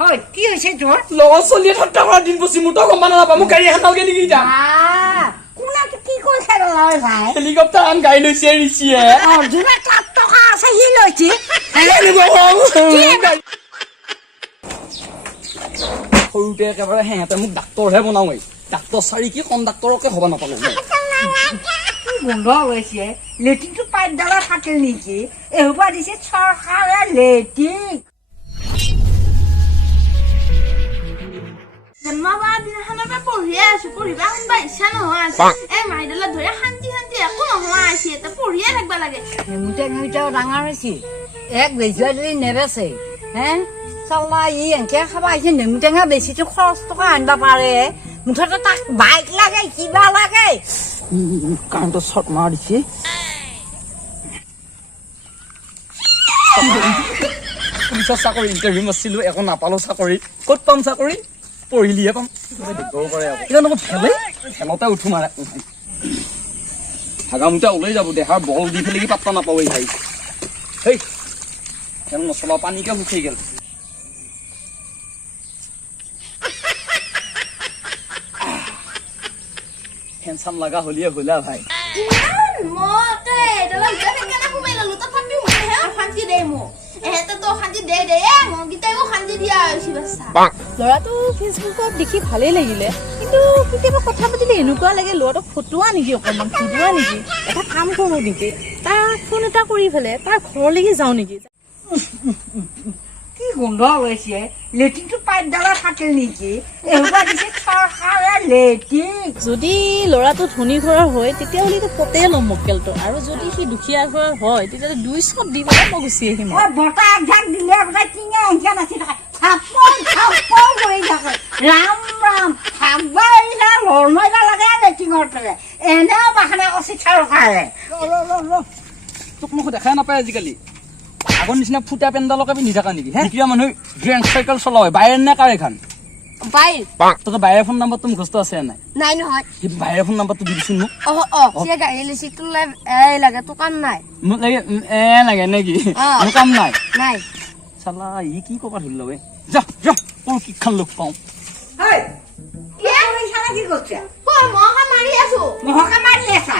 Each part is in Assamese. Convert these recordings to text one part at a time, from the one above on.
হয় কি হৈছে তোৰ লগত চলিয়ে ঠাট্টা কৰা দিন পচি মোৰ তো গম পানা নাপা মোক গাড়ী এখন নালগে নেকি এতিয়া কোনে কি কৈছে নহয় ভাই হেলিকপ্টাৰ আন গাড়ী লৈছে ৰিচিয়ে অৰ্জুনে তাত টকা আছে সি লৈছে সৰুতে একেবাৰে সিহঁতে মোক ডাক্তৰহে বনাওঁৱেই ডাক্তৰ চাৰি কি কণ্ডাক্টৰকে হ'ব নাপালো কি গোন্ধ ওলাইছে লেট্ৰিনটো পাইপডালত থাকিল নেকি এসোপা দিছে চৰকাৰে লেট্ৰিন জন্মবাৰ দিনাখনৰ পৰা পঢ়িয়ে আছো পঢ়িবা শুনবা ইচ্ছা নোহোৱা আছে এই মাইডালত ধৰি শান্তি শান্তি একো নোহোৱা আছে এটা পঢ়িয়ে থাকিব লাগে নেমুটেঙাও ডাঙৰ হৈছে এক বেজুৱা যদি নেবেচে হে চাল্লা ই এনেকে খাবা আহিছে নেমু টেঙা বেছিটো খৰচ টকা আনিব পাৰে মুঠতে তাক বাইক লাগে কিবা লাগে কাৰেণ্টৰ শ্বৰ্ট মাৰ দিছে পুলিচৰ চাকৰি ইণ্টাৰভিউ মাৰিছিলো একো নাপালো চাকৰি ক'ত পাম চাকৰি পঢ়িলিহে পাম এতিয়া নকৌ ফেলতে উঠো মাৰে হাগামোটা ওলাই যাব দেহাৰ বল দি পেলাই পাত্তা নাপাব এই ভাই হেই খেল নচলা পানীকে উঠাই গেল ফেন চাম লগা হলিয়ে হলা ভাই মতে এডাল কেনে ঘুমাই ললো তথাপিও হে শান্তি দে মোক এহেতে তো শান্তি দে দে মোক গিটাইও শান্তি দিয়া হৈছে বাচ্চা ল'ৰাটো ফেচবুকত দেখি ভালেই লাগিলে কিন্তু কেতিয়াবা কথা পাতিলে এনেকুৱা লাগে ল'ৰাটোক ফটোৱা নেকি অকণমান ভিডিঅ' নেকি এটা কাম কৰোঁ নেকি তাৰ ফোন এটা কৰি পেলাই তাৰ ঘৰলৈকে যাওঁ নেকি কি গোন্ধ ওলাইছে লেট্ৰিনটো পাইপডালত থাকিল নেকি এসোপা দিছে চৰকাৰে লেট্ৰিন যদি ল'ৰাটো ধনী ঘৰৰ হয় তেতিয়াহ'লে পতেই ল'ম মক্কেলটো আৰু যদি সি দুখীয়া ঘৰৰ হয় তেতিয়াহ'লে 200 দি পেলাই মই গুচি আহিম বতাহ একজাক দিলে বোলে টিঙে এনেকে নাচি থাকে থাপন থাপন কৰি থাকে ৰাম ৰাম খাবা এৰিলে লৰ মাৰিব লাগে লেট্ৰিনৰ তলে এনেও বাহানা কচি চৰকাৰে তোক মোক দেখাই নাপায় আজিকালি আগৰ নিচিনা ফুটা পেণ্ডালকে পিন্ধি থাকা নেকি এতিয়া মানুহ গ্ৰেণ্ড চাইকেল চলায় বাইৰ নে কাৰ এখন বাইৰ তোকে বাইৰ ফোন নাম্বাৰটো মুখস্থ আছে নাই নাই নহয় বাইৰ ফোন নাম্বাৰটো দি দিছোন মোক সি গাড়ী লৈছে তোলে এই লাগে তো কাম নাই মোক লাগে লাগে নেকি মোৰ কাম নাই নাই চালা ই কি ক'বা ধৰিল বে যা যা তোৰ কি খান লোক পাওঁ কি কৰিছে মহা মাৰি আছো মহকা মাৰি আছা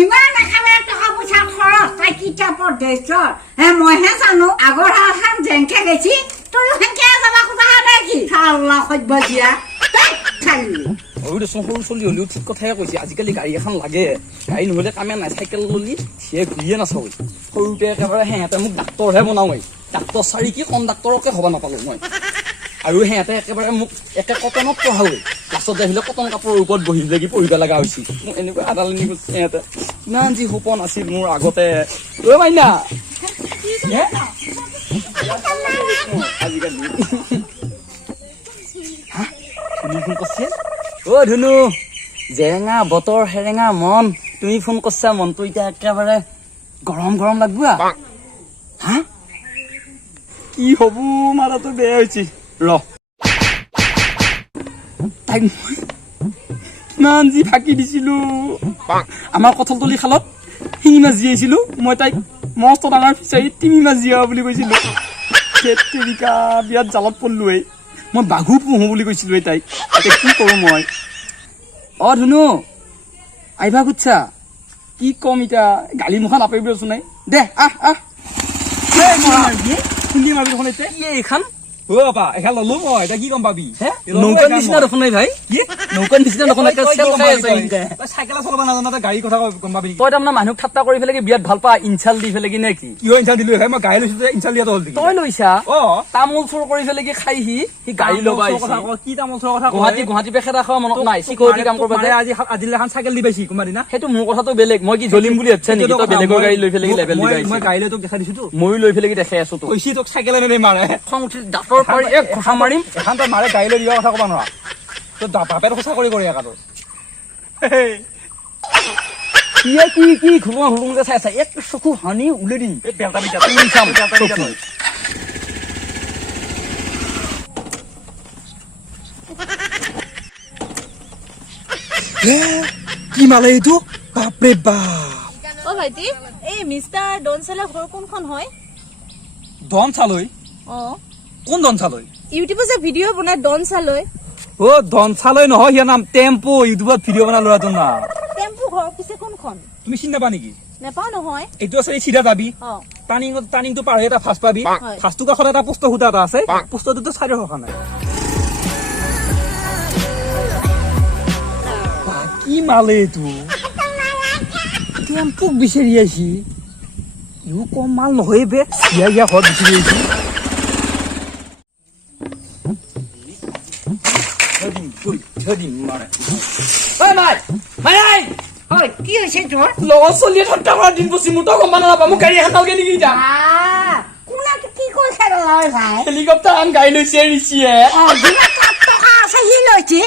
ইমান একেবাৰে টকা পইচা খৰচ তাই কিতাপৰ ড্ৰেছৰ মইহে জানো আগৰ হালখন যেনকে গেছি তইও সেনকে যাবা খোজা দেখি চাল্লা সভ্য দিয়া সৰু চলি হলেও ঠিক কথাই কৈছে আজিকালি গাড়ী এখন লাগে গাড়ী নহলে কামে নাই চাইকেল ললি সিয়ে ঘূৰিয়ে নাচাবই সৰুতে একেবাৰে সিহঁতে মোক ডাক্তৰহে বনাওঁৱেই ডাক্তৰ চাৰি কি কণ্ডাক্টৰকে হ'ব নাপালো মই আৰু সিহঁতে একেবাৰে মোক একে কটনত পঢ়াওৱেই ক্লাছত আহিলে কটন কাপোৰৰ ওপৰত বহি লাগি পঢ়িব লগা হৈছিল মোক এনেকুৱা আদালনি কৰিছে সিহঁতে ইমান যি সপোন আছিল মোৰ আগতে ঐ মাইনা আজিকালি তুমি ফোন কৰিছে অ' ধুনু জেৰেঙা বতৰ হেৰেঙা মন তুমি ফোন কৰিছা মনটো এতিয়া একেবাৰে গৰম গৰম লাগব হা কি হব মাৰাটো বেয়া হৈছে ৰ তাইক কিমান যি ফাঁকি দিছিলো আমাৰ কঁঠালতলি খালত শিঙি মাছ জীয়াইছিলো মই তাইক মস্ত ডাঙৰ ফিচাৰীত তিমি মাছ জীয়া বুলি কৈছিলো তেৰিকা বিয়াত জালত পৰলো মই বাঘু পুহো বুলি কৈছিলো তাইক এতিয়া কি কৰো মই অ ধুনু আহিবা খুজছা কি কম এতিয়া গালি মুখা নাপাৰিবি ৰচোন নাই দে আহ আহ খুন্দি মাৰিবি দেখোন এতিয়া এইখন এখন ললো মই এতিয়া কি গম পাবি নৌকাৰ নিচিনা দেখোন নাই ভাই নৌকাৰ নিচিনা দেখোন চাইকেল চলাব নাজানো গাড়ী কথা গম পাবি তই তাৰমানে মানুহক ঠাট্টা কৰি পেলাই বিয়াত ভাল পা ইনচাল দি পেলাই নে কি কিয় ইনচাল দিলো মই গাড়ী লৈছো ইনচাল দিয়াটো হ'ল তই লৈছা তামোল চোৰ কৰি পেলাই খাই সি গাড়ী ল'বা কি তামোল চোৰ কথা গুৱাহাটী পেখেৰা খোৱা মনত নাই চিকিউৰিটি কাম কৰিব আজি আজিলৈকে চাইকেল দি পাইছি কোনোবা দিনা সেইটো মোৰ কথাটো বেলেগ মই কি জ্বলিম বুলি ভাবছা নেকি তই বেলেগৰ গাড়ী লৈ পেলাই লেভেল দিবা মই গাড়ী লৈ তোক দেখাই দিছো ময়ো লৈ পেলাই দেখাই আছো কৈছি তোক চাইকেল এনে মাৰে খং উঠি দাঁতৰ পাৰি এক ঘোষা মাৰিম এখন তই মাৰে গাড়ী লৈ দিয়াৰ কথা ক'ব নোৱাৰা তোৰ বাপেৰ সঁচা কৰি একাটো কি কি ঘুমা হুলুংকে চাই চাই এক চকু হানি উলিয়াই দিম বেলটা বিটা চাম কি মালে এইটো বাপৰে বাপ অ ভাইটি এই মিষ্টাৰ ডনচেলা ঘৰ কোনখন হয় ডন চালৈ কোন দনচালৈ ইউটিউবত যে ভিডিঅ' বনাই ডনচালৈ অ দনচালৈ নহয় ইয়াৰ নাম টেম্পো ইউটিউবত ভিডিঅ' বনা ল'ৰাটোৰ নাম টেম্পু ঘৰ পিছে কোনখন তুমি চিনি নাপা নেকি নেপাওঁ নহয় এইটো আছে এই চিধা যাবি অ টাৰ্ণিংটো পাৰ হৈ এটা ফাষ্ট পাবি ফাষ্টটো কাষত এটা পোষ্ট খুটা এটা আছে পোষ্টটোতো চাইডৰ সখা নাই কি মালে এইটো টেম্পুক বিচাৰি আহিছি ইও কম মাল নহয় বে ইয়া ঘৰত বিচাৰি আহিছি কি হৈছে তোৰ লগত চলিয়ে ঠাট্টা কৰা দিন বসি মোৰ তো গম নাপাবা মোক গাড়ী এখন নালগে নেকি যা কোনাটো কি কৈছে ভাই হেলিকপ্টাৰ আন গাড়ী লৈছে ৰিচিয়ে টকা আছে সি লৈছে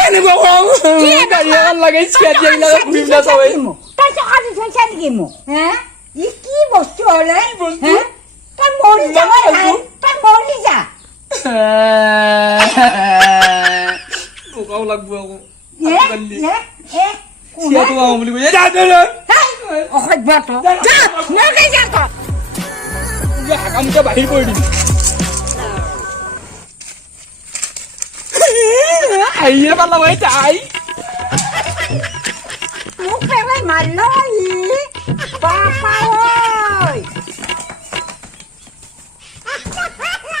এনেকুৱা কম গাড়ী এখন লাগে চিয়া দিয়া লাগে ঘুৰিম না সবাই তই টকা দি থৈছা নেকি মোক হে ই কি বস্তু হলে হে তই মৰি যা তই মৰি যা কোকাও লাগব আকৌ এ চিয়া তো আও বুলি কই যা যা অসভ্য তই যা নকে যা তই হাকামটা বাহিৰ কৰি দিম আইয়ে পালা ভাই তাই মোক পেলাই মাৰিল ই বাপা ঐ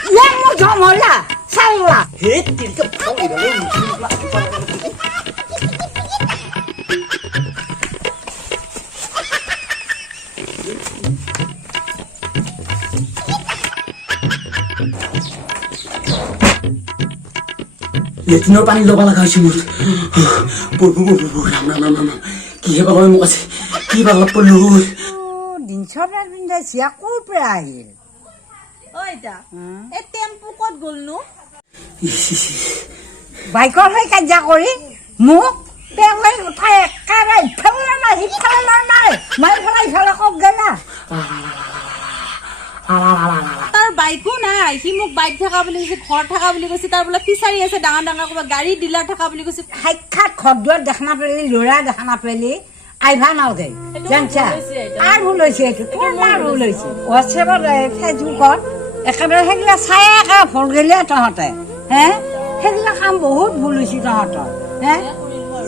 ইয়ে মোক জমলা চালা হে তিলকে পাও ইবালে লেট্ৰিনৰ পানী ল'ব লগা হৈছে মোৰ কিহে পাব মোক আছে কি ভাল পলো দিনচৰ চিয়া ক'ৰ পৰা আহিল ঐ ইতা এই টেম্পু ক'ত গ'লনো বাইকৰ হৈ কাজিয়া কৰি মোক পেলাই উঠাই একেবাৰে ইফালে নাই সিফালে নাই মাৰি পেলাই ইফালে কওক গেলা তাৰ বাইকো নাই সি মোক বাইক থকা বুলি কৈছে ঘৰ থকা বুলি কৈছে তাৰ বোলে ফিচাৰী আছে ডাঙৰ ডাঙৰ ক'ৰবাত গাড়ী ডিলাৰ থকা বুলি কৈছে সাক্ষাৎ ঘৰ দুৱাৰ দেখা নাপালি ল'ৰা দেখা নাপালি আইভা নালগে জানছা আৰু ভুল হৈছে এইটো তোৰ মাৰ ভুল হৈছে হোৱাটছএপত ফেচবুকত একেবাৰে সেইগিলা চাই একেবাৰে ভুল গেলিয়ে তহঁতে হে সেইগিলা কাম বহুত ভুল হৈছে তহঁতৰ হে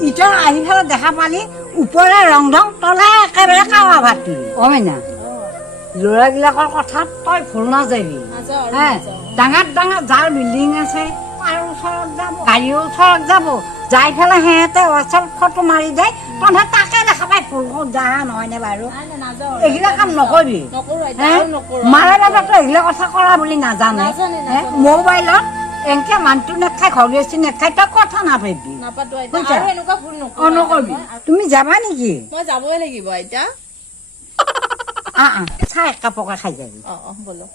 ইটোৰ আহি পেলাই দেখা পালি ওপৰে ৰং ধং তলে একেবাৰে কাৱা ভাত তুলি অমেনা ল'ৰাবিলাকৰ কথাত তই ভুল নাযাবি হে ডাঙৰ ডাঙৰ যাৰ বিল্ডিং আছে তাৰ ওচৰত যাব গাড়ীৰ ওচৰত যাব যাই পেলাই সিহঁতে হোৱাটছএপত ফটো মাৰি দিয়ে তহঁতে তাকে দেখা পাই ভুল যা নহয়নে বাৰু এইগিলা কাম নকৰিবি মাৰে বাবে তই এইগিলা কথা কৰা বুলি নাজানে মোবাইলত এনেকে মানুহটো নেখাই ঘৰ গেছি নেখাই তই কথা নাপাবি নকৰিবি তুমি যাবা নেকি মই যাবই লাগিব এতিয়া চাহ এক কাপ পকা খাই যাবি বলো